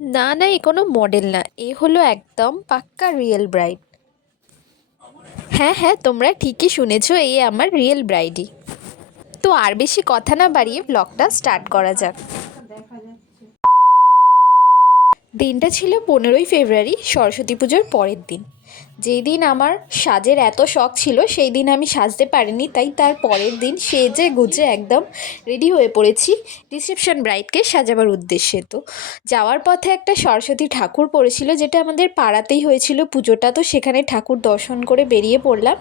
না না, এ কোনো মডেল না, এ হলো একদম পাক্কা রিয়েল ব্রাইড। হ্যাঁ হ্যাঁ, তোমরা ঠিকই শুনেছো, এই আমার রিয়েল ব্রাইডই। তো আর বেশি কথা না বাড়িয়ে ব্লগটা স্টার্ট করা যাক। দিনটা ছিল 15ই ফেব্রুয়ারি, সরস্বতী পুজোর পরের দিন। যেই দিন আমার সাজের এত শখ ছিল, সেই দিন আমি সাজতে পারিনি, তাই তার পরের দিন সেজে গুজে একদম রেডি হয়ে পড়েছি রিসেপশন ব্রাইডকে সাজাবার উদ্দেশ্যে। তো যাওয়ার পথে একটা সরস্বতী ঠাকুর পড়েছিল, যেটা আমাদের পাড়াতেই হয়েছিল পুজোটা, তো সেখানে ঠাকুর দর্শন করে বেরিয়ে পড়লাম।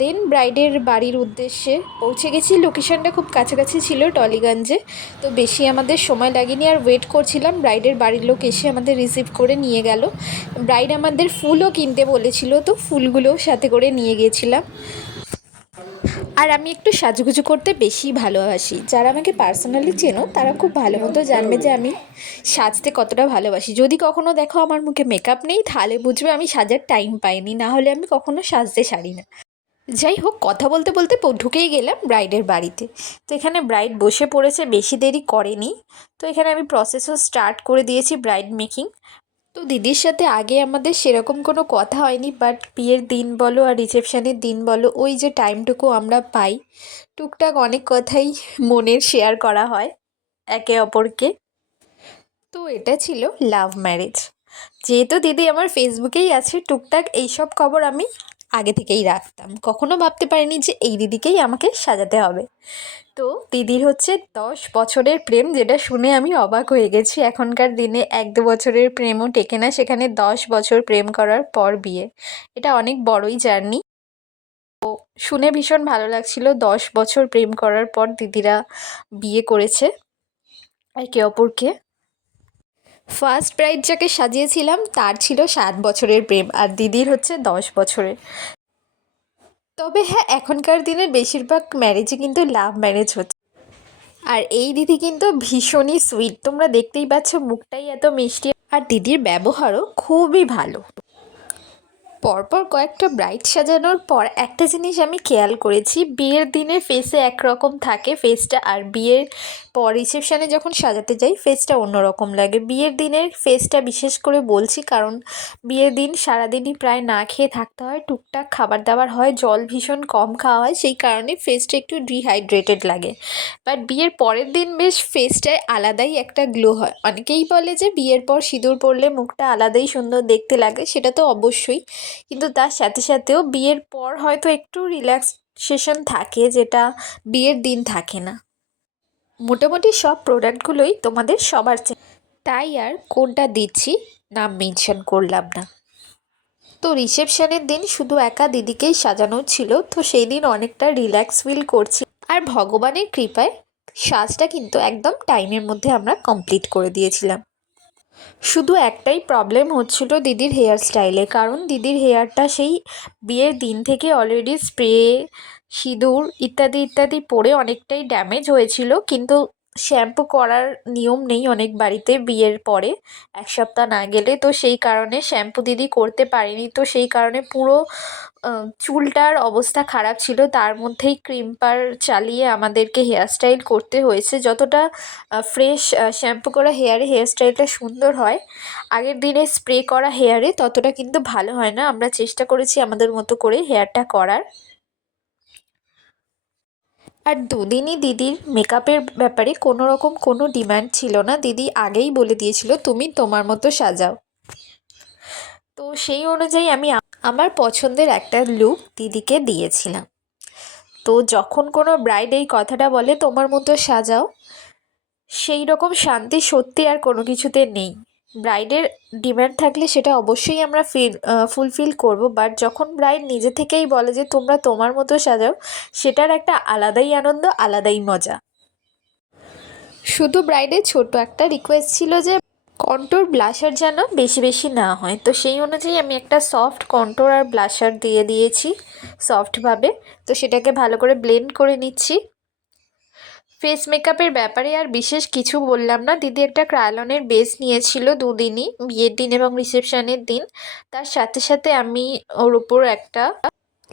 দেন ব্রাইডের বাড়ির উদ্দেশ্যে পৌঁছে গেছি। লোকেশনটা খুব কাছাকাছি ছিল, টলিগঞ্জে। তো বেশি আমাদের সময় লাগেনি, আর ওয়েট করছিলাম ব্রাইডের বাড়ির লোক এসে আমাদের রিসিভ করে নিয়ে গেল। ব্রাইড আমাদের ফুলও কিনতে বলেছিল, তো ফুলগুলোও সাথে করে নিয়ে গিয়েছিলাম। আর আমি একটু সাজুগুজু করতে বেশি ভালোবাসি। যারা আমাকে পার্সোনালি চেনো তারা খুব ভালো মতো জানবে যে আমি সাজতে কতটা ভালোবাসি। যদি কখনো দেখো আমার মুখে মেকআপ নেই, তাহলে বুঝবে আমি সাজার টাইম পাইনি, না হলে আমি কখনো সাজতে ছাড়ি না। যাই হোক, কথা বলতে বলতে ঢুকেই গেলাম ব্রাইডের বাড়িতে। তো এখানে ব্রাইড বসে পড়েছে, বেশি দেরি করেনি। তো এখানে আমি প্রসেসও স্টার্ট করে দিয়েছি, ব্রাইড মেকিং। তো দিদির সাথে আগে আমাদের সেরকম কোনো কথা হয়নি, বাট বিয়ের দিন বলো আর রিসেপশানের দিন বলো, ওই যে টাইমটুকু আমরা পাই, টুকটাক অনেক কথাই মনের শেয়ার করা হয় একে অপরকে। তো এটা ছিল লাভ ম্যারেজ। যেহেতু দিদি আমার ফেসবুকেই আছে, টুকটাক এইসব খবর আমি আগে থেকেই রাখতাম। কখনো ভাবতে পারিনি যে এই দিদিকেই আমাকে সাজাতে হবে। তো দিদির হচ্ছে 10 বছরের প্রেম, যেটা শুনে আমি অবাক হয়ে গেছি। এখনকার দিনে 1-2 বছরের প্রেমও টেকে না, সেখানে 10 বছর প্রেম করার পর বিয়ে। এটা অনেক বড়ই জার্নি। শুনে ভীষণ ভালো লাগছিল, 10 বছর প্রেম করার পর দিদিরা বিয়ে করেছে একে অপরকে। ফার্স্ট ব্রাইড যাকে সাজিয়েছিলাম তার ছিল 7 বছরের প্রেম, আর দিদির হচ্ছে 10 বছরের। তবে হ্যাঁ, এখনকার দিনের বেশিরভাগ ম্যারেজে কিন্তু লাভ ম্যারেজ হচ্ছে। আর এই দিদি কিন্তু ভীষণই সুইট, তোমরা দেখতেই পাচ্ছ, মুখটাই এত মিষ্টি, আর দিদির ব্যবহারও খুবই ভালো। পরপর কয়েকটা ব্রাইড সাজানোর পর একটা জিনিস আমি খেয়াল করেছি, বিয়ের দিনে ফেসে একরকম থাকে ফেসটা, আর বিয়ের পর রিসেপশানে যখন সাজাতে যাই ফেসটা অন্যরকম লাগে। বিয়ের দিনের ফেসটা বিশেষ করে বলছি, কারণ বিয়ের দিন সারাদিনই প্রায় না খেয়ে থাকতে হয়, টুকটাক খাবার দাবার হয়, জল ভীষণ কম খাওয়া হয়, সেই কারণে ফেসটা একটু ডিহাইড্রেটেড লাগে। বাট বিয়ের পরের দিন বেশ ফেসটায় আলাদাই একটা গ্লো হয়। অনেকেই বলে যে বিয়ের পর সিঁদুর পরলে মুখটা আলাদাই সুন্দর দেখতে লাগে, সেটা তো অবশ্যই, কিন্তু তার সাথে সাথেও বিয়ের পর হয়তো একটু রিল্যাক্সেশন থাকে, যেটা বিয়ের দিন থাকে না। মোটামুটি সব প্রোডাক্টগুলোই তোমাদের সবার তাই আর কোনটা দিচ্ছি নাম মেনশন করলাম না। তো রিসেপশনের দিন শুধু একা দিদিকেই সাজানো ছিল, তো সেই দিন অনেকটা রিল্যাক্স ফিল করছি। আর ভগবানের কৃপায় সাজটা কিন্তু একদম টাইমের মধ্যে আমরা কমপ্লিট করে দিয়েছিলাম। শুধু একটাই প্রবলেম হচ্ছিল দিদির হেয়ার স্টাইলে, কারণ দিদির হেয়ারটা সেই বিয়ের দিন থেকে অলরেডি স্প্রে, সিঁদুর ইত্যাদি ইত্যাদি পরে অনেকটাই ড্যামেজ হয়েছিল, কিন্তু শ্যাম্পু করার নিয়ম নেই অনেক বাড়িতে বিয়ের পরে 1 সপ্তাহ না গেলে, তো সেই কারণে শ্যাম্পু দিদি করতে পারেনি। তো সেই কারণে পুরো চুলটার অবস্থা খারাপ ছিল, তার মধ্যেই ক্রিম্পার চালিয়ে আমাদেরকে হেয়ার স্টাইল করতে হয়েছে। যতটা ফ্রেশ শ্যাম্পু করা হেয়ারে হেয়ার স্টাইলটা সুন্দর হয়, আগের দিনে স্প্রে করা হেয়ারে ততটা কিন্তু ভালো হয় না। আমরা চেষ্টা করেছি আমাদের মতো করে হেয়ারটা করার। আর দুদিনই দিদির মেকআপের ব্যাপারে কোনো রকম কোনো ডিমান্ড ছিল না, দিদি আগেই বলে দিয়েছিল তুমি তোমার মতো সাজাও। তো সেই অনুযায়ী আমি আমার পছন্দের একটা লুক দিদিকে দিয়েছিলাম। তো যখন কোনো ব্রাইড এই কথাটা বলে তোমার মতো সাজাও, সেই রকম শান্তি সত্যি আর কোনো কিছুতে নেই। ব্রাইডের ডিমান্ড থাকলে সেটা অবশ্যই আমরা ফুলফিল করব, বাট যখন ব্রাইড নিজে থেকেই বলে যে তোমরা তোমার মতো সাজাও, সেটার একটা আলাদাই আনন্দ, আলাদাই মজা। শুধু ব্রাইডের ছোট একটা রিকোয়েস্ট ছিল যে কন্ট্যুর ব্লাশার যেন বেশি বেশি না হয়, তো সেই অনুযায়ী আমি একটা সফট কন্ট্যুর আর ব্লাশার দিয়ে দিয়েছি সফটভাবে। তো সেটাকে ভালো করে ব্লেন্ড করে নিচ্ছি। ফেস মেকআপের ব্যাপারে আর বিশেষ কিছু বললাম না, দিদি একটা ক্রায়োলনের বেস নিয়েছিল দুদিনই, বিয়ের দিন এবং রিসেপশনের দিন। তার সাথে সাথে আমি ওর উপর একটা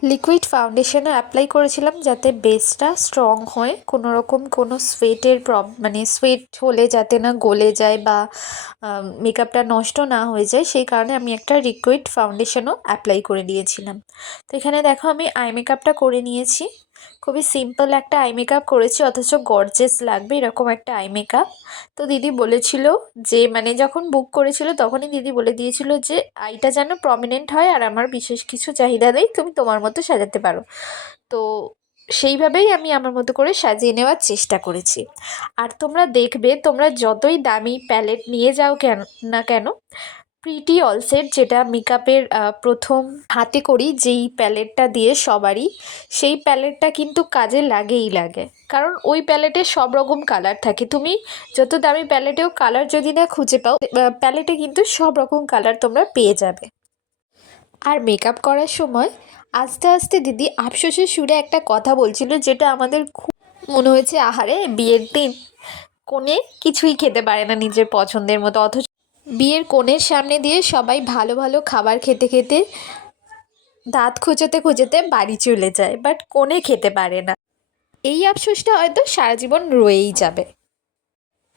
লিকুইড ফাউন্ডেশনও অ্যাপ্লাই করেছিলাম যাতে বেসটা স্ট্রং হয়, কোনো রকম কোনো সোয়েটের মানে সোয়েট হলে যাতে না গলে যায় বা মেকআপটা নষ্ট না হয়ে যায়, সেই কারণে আমি একটা লিকুইড ফাউন্ডেশনও অ্যাপ্লাই করে নিয়েছিলাম। তো এখানে দেখো আমি আই মেকআপটা করে নিয়েছি। খুবই সিম্পল একটা আই মেকআপ করেছি, অথচ গর্জিয়াস লাগবে এরকম একটা আই মেকআপ। তো দিদি বলেছিল যে মানে যখন বুক করেছিল তখনই দিদি বলে দিয়েছিল যে আইটা যেন প্রমিনেন্ট হয় আর আমার বিশেষ কিছু চাহিদা নেই, তুমি তোমার মতো সাজাতে পারো। তো সেইভাবেই আমি আমার মতো করে সাজিয়ে নেওয়ার চেষ্টা করেছি। আর তোমরা দেখবে তোমরা যতই দামি প্যালেট নিয়ে যাও না কেন, প্রিটি অলসেট যেটা মেকআপের প্রথম হাতে করি যেই প্যালেটটা দিয়ে সবারই, সেই প্যালেটটা কিন্তু কাজে লাগেই লাগে। কারণ ওই প্যালেটে সব রকম কালার থাকে, তুমি যত দামি প্যালেটেও কালার যদি না খুঁজে পাও, প্যালেটে কিন্তু সব রকম কালার তোমরা পেয়ে যাবে। আর মেকআপ করার সময় আস্তে আস্তে দিদি আফসোসের সুরে একটা কথা বলছিল, যেটা আমাদের খুব মনে হয়েছে, আহারে বিয়ের দিন কনে কিছুই খেতে পারে না নিজের পছন্দের মতো, অথচ বিয়ের কনের সামনে দিয়ে সবাই ভালো ভালো খাবার খেতে খেতে দাঁত খুঁজোতে খুঁজোতে বাড়ি চলে যায়, বাট কনে খেতে পারে না। এই আফসোসটা হয়তো সারা জীবন রয়েই যাবে।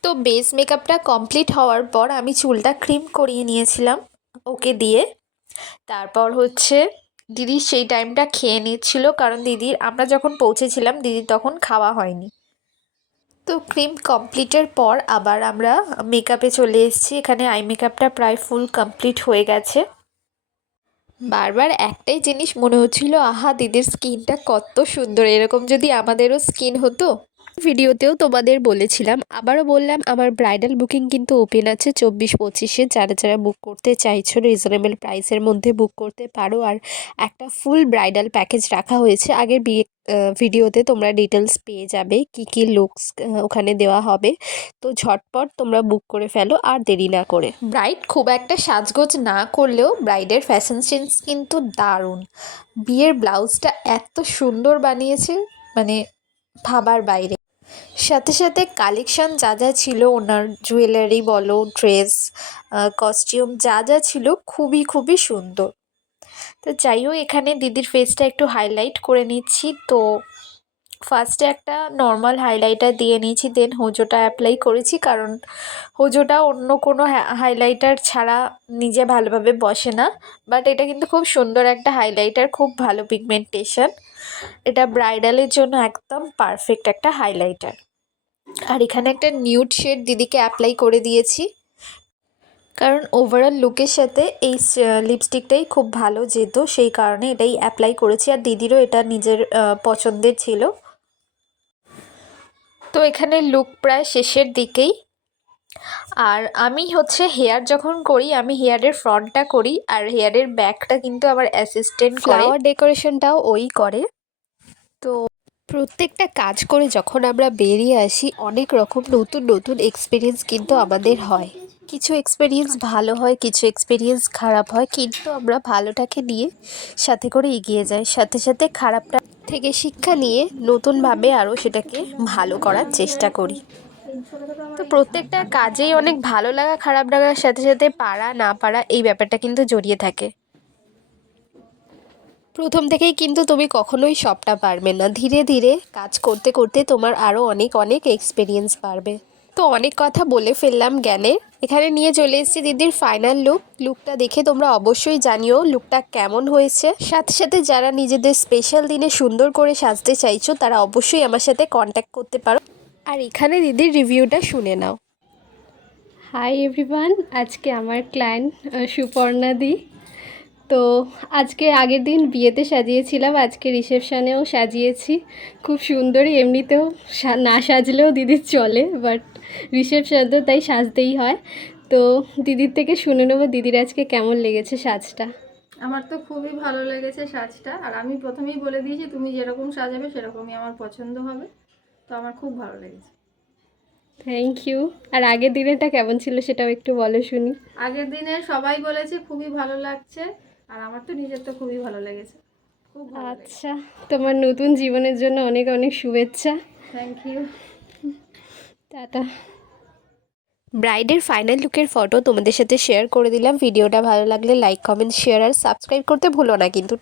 তো বেস মেকআপটা কমপ্লিট হওয়ার পর আমি চুলটা ক্রিম করিয়ে নিয়েছিলাম ওকে দিয়ে। তারপর হচ্ছে দিদি সেই টাইমটা খেয়ে নিচ্ছিল, কারণ দিদির আমরা যখন পৌঁছেছিলাম দিদির তখন খাওয়া হয়নি। তো ক্রিম কমপ্লিটের পর আবার আমরা মেকআপে চলে এসেছি। এখানে আই মেকআপটা প্রায় ফুল কমপ্লিট হয়ে গেছে। বারবার একটাই জিনিস মনে হচ্ছিল, আহা দিদির স্কিনটা কত সুন্দর, এরকম যদি আমাদেরও স্কিন হতো। ভিডিওতেও তোমাদের বলেছিলাম, আবারও বললাম, আমার ব্রাইডাল বুকিং কিন্তু ওপেন আছে 24-25-এ। যারা যারা বুক করতে চাইছো রিজনেবল প্রাইসের মধ্যে বুক করতে পারো। আর একটা ফুল ব্রাইডাল প্যাকেজ রাখা হয়েছে, আগের ভিডিওতে তোমরা ডিটেলস পেয়ে যাবে কি কি লুকস ওখানে দেওয়া হবে। তো ঝটপট তোমরা বুক করে ফেলো আর দেরি না করে। ব্রাইড খুব একটা সাজগোজ না করলেও ব্রাইডের ফ্যাশন সেন্স কিন্তু দারুণ। বিয়ের ব্লাউজটা এত সুন্দর বানিয়েছে, মানে ভাবার বাইরে। সাথে সাথে কালেকশন যা যা ছিল, ওনার জুয়েলারি বলো, ড্রেস, কস্টিউম যা যা ছিল খুবই খুবই সুন্দর। তো যাই হোক, এখানে দিদির ফেসটা একটু হাইলাইট করে নিচ্ছি। তো ফার্স্টে একটা নর্মাল হাইলাইটার দিয়ে নিয়েছি, দেন হোজোটা অ্যাপ্লাই করেছি, কারণ হোজোটা অন্য কোনো হাইলাইটার ছাড়া নিজে ভালোভাবে বসে না। বাট এটা কিন্তু খুব সুন্দর একটা হাইলাইটার, খুব ভালো পিগমেন্টেশন, এটা ব্রাইডালের জন্য একদম পারফেক্ট একটা হাইলাইটার। আর এখানে একটা নিউড শেড দিদিকে অ্যাপ্লাই করে দিয়েছি, কারণ ওভারঅল লুকের সাথে এই লিপস্টিকটাই খুব ভালো যেত, সেই কারণে এটাই অ্যাপ্লাই করেছি। আর দিদিরও এটা নিজের পছন্দের ছিল। তো এখানে লুক প্রায় শেষের দিকেই। আর আমি হচ্ছে হেয়ার যখন করি, আমি হেয়ারের ফ্রন্টটা করি আর হেয়ারের ব্যাকটা কিন্তু আমার অ্যাসিস্ট্যান্ট করে, ফ্লাওয়ার ডেকোরেশনটাও ওই করে। তো প্রত্যেকটা কাজ করে যখন আমরা বেরিয়ে আসি, অনেক রকম নতুন নতুন এক্সপিরিয়েন্স কিন্তু আমাদের হয়। কিছু এক্সপিরিয়েন্স ভালো হয়, কিছু এক্সপিরিয়েন্স খারাপ হয়, কিন্তু আমরা ভালোটাকে নিয়ে সাথে করে এগিয়ে যাই, সাথে সাথে খারাপটা থেকে শিক্ষা নিয়ে নতুনভাবে আরও সেটাকে ভালো করার চেষ্টা করি। তো প্রত্যেকটা কাজেই অনেক ভালো লাগা খারাপ লাগার সাথে সাথে পারা না পারা এই ব্যাপারটা কিন্তু জড়িয়ে থাকে। প্রথম থেকেই কিন্তু তুমি কখনোই সবটা পারবে না, ধীরে ধীরে কাজ করতে করতে তোমার আরও অনেক অনেক এক্সপিরিয়েন্স বাড়বে। তো অনেক কথা বলে ফেললাম জ্ঞানে, এখানে নিয়ে চলে এসেছি দিদির ফাইনাল লুকটা দেখে তোমরা অবশ্যই জানিও লুকটা কেমন হয়েছে। সাথে সাথে যারা নিজেদের স্পেশাল দিনে সুন্দর করে সাজতে চাইছো তারা অবশ্যই আমার সাথে কন্ট্যাক্ট করতে পারো। আর এখানে দিদির রিভিউটা শুনে নাও। হাই এভরিওয়ান, আজকে আমার ক্লায়েন্ট সুপর্ণা দি। তো আজকে আগের দিন বিয়েতে সাজিয়েছিলাম, আজকে রিসেপশানেও সাজিয়েছি খুব সুন্দরই। এমনিতেও না সাজলেও দিদির চলে, বাট রিসেপশান তো তাই সাজতেই হয়। তো দিদির থেকে শুনে নেবো দিদির আজকে কেমন লেগেছে সাজটা। আমার তো খুবই ভালো লেগেছে সাজটা, আর আমি প্রথমেই বলে দিয়েছি তুমি যেরকম সাজাবে সেরকমই আমার পছন্দ হবে। তো আমার খুব ভালো লেগেছে। Thank you. আর আগের দিনেরটা কেমন ছিল সেটাও একটু বলো শুনি। আগের দিনে সবাই বলেছে খুবই ভালো লাগছে, আর আমার তো নিজের তো খুবই ভালো লেগেছে, খুব ভালো লেগেছে। আচ্ছা, তোমার নতুন জীবনের জন্য অনেক অনেক শুভেচ্ছা। Thank you. টাটা। ব্রাইডের ফাইনাল লুকের ফটো তোমাদের সাথে শেয়ার করে দিলাম। ভিডিওটা ভালো লাগলে লাইক, কমেন্ট, শেয়ার আর সাবস্ক্রাইব করতে ভুলো না কিন্তু।